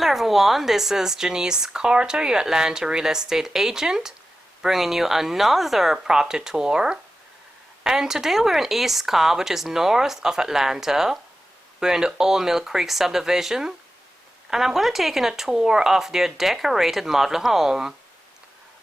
Hello everyone, this is Janice Carter, your Atlanta real estate agent, bringing you another property tour. And today we're in East Cobb, which is north of Atlanta. We're in the Old Mill Creek subdivision, and I'm going to take in a tour of their decorated model home.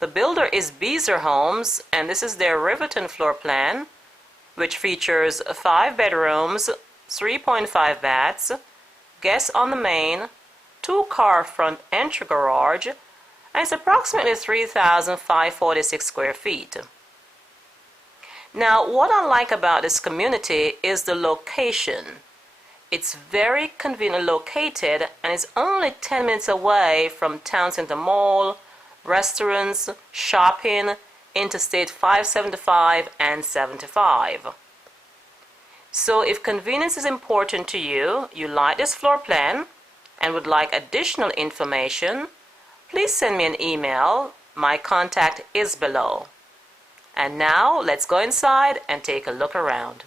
The builder is Bdrm Homes, and this is their Riverton floor plan, which features 5 bedrooms, 3.5 baths, guests on the main, 2-car front entry garage, and it's approximately 3,546 square feet. Now, what I like about this community is the location. It's very conveniently located and is only 10 minutes away from Town Center Mall, restaurants, shopping, Interstate 575 and 75. So if convenience is important to you, you like this floor plan, and would like additional information, please send me an email. My contact is below. And now let's go inside and take a look around.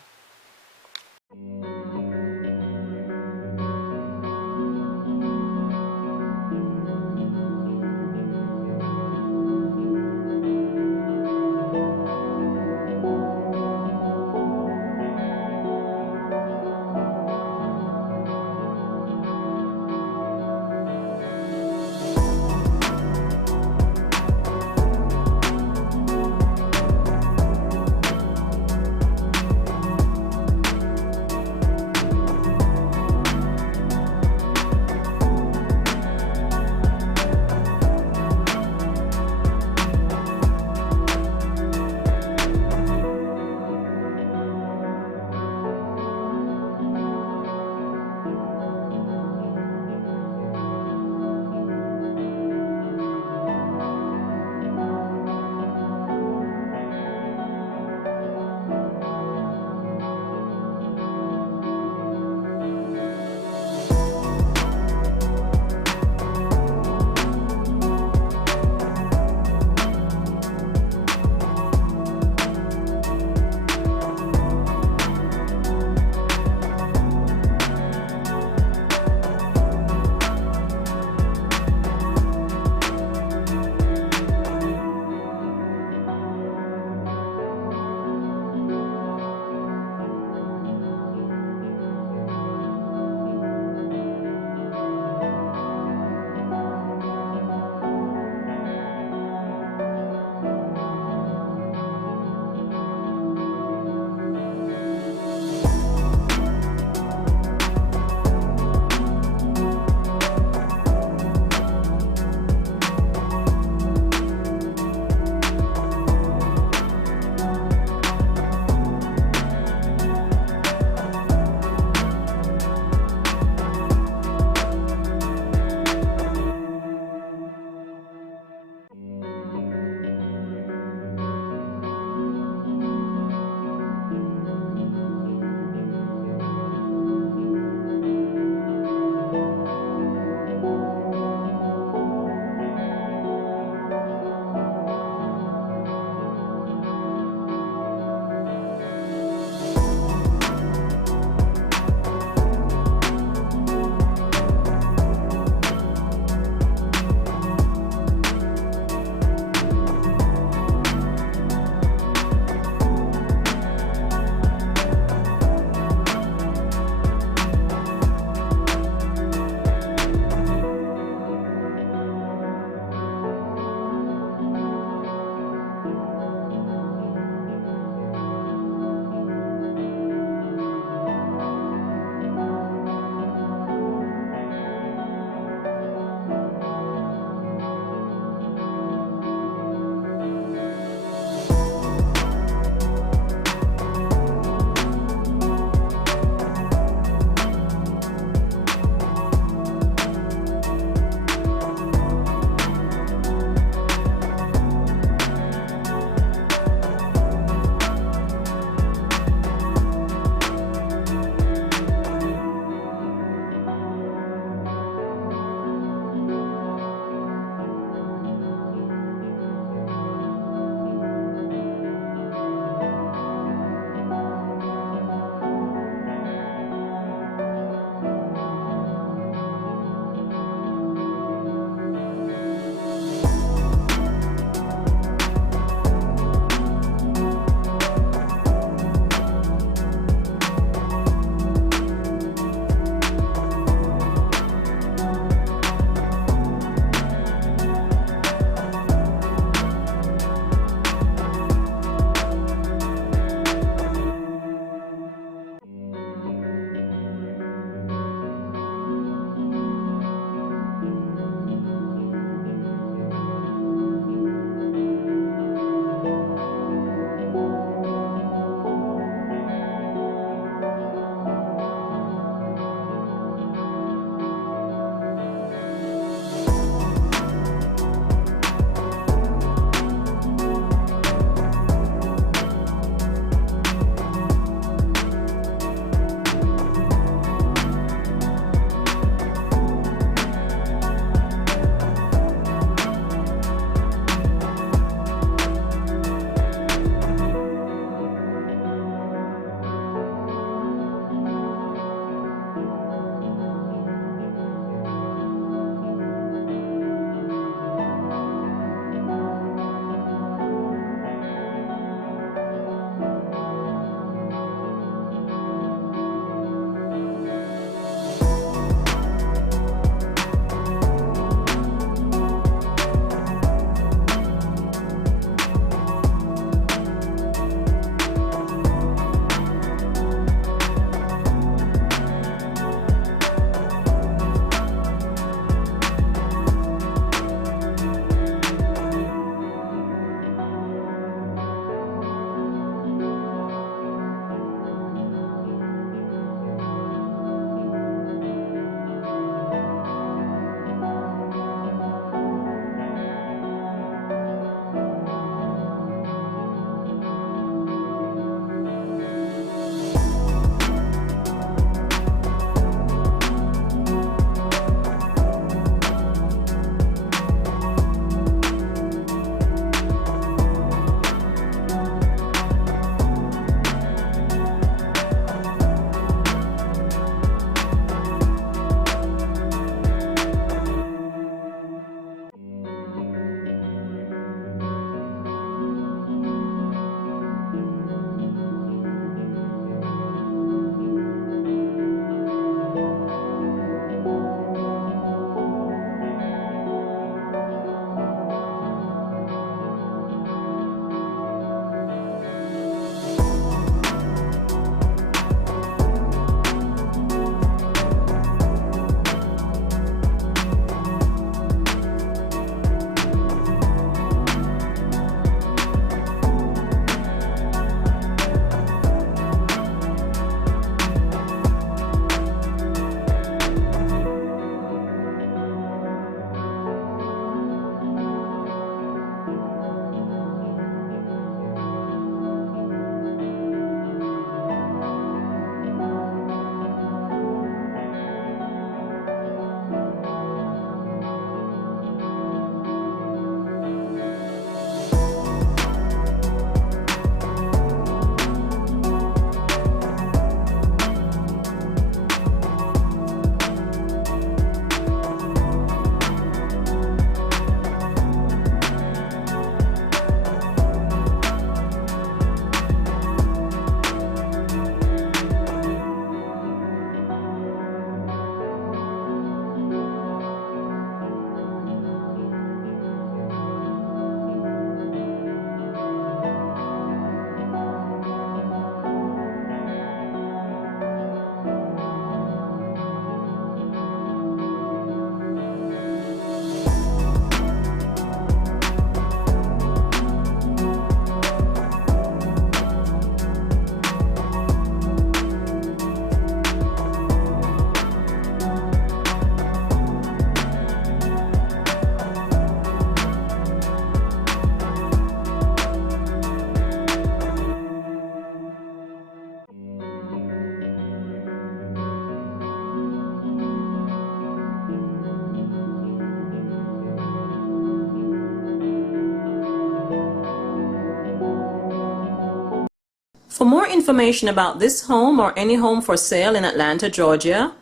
For more information about this home or any home for sale in Atlanta, Georgia,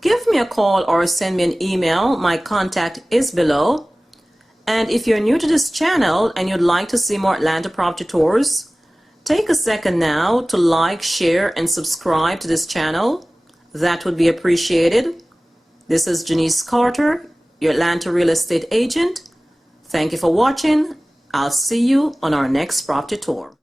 give me a call or send me an email. My contact is below. And if you're new to this channel and you'd like to see more Atlanta property tours, take a second now to like, share, and subscribe to this channel. That would be appreciated. This is Janice Carter, your Atlanta real estate agent. Thank you for watching. I'll see you on our next property tour.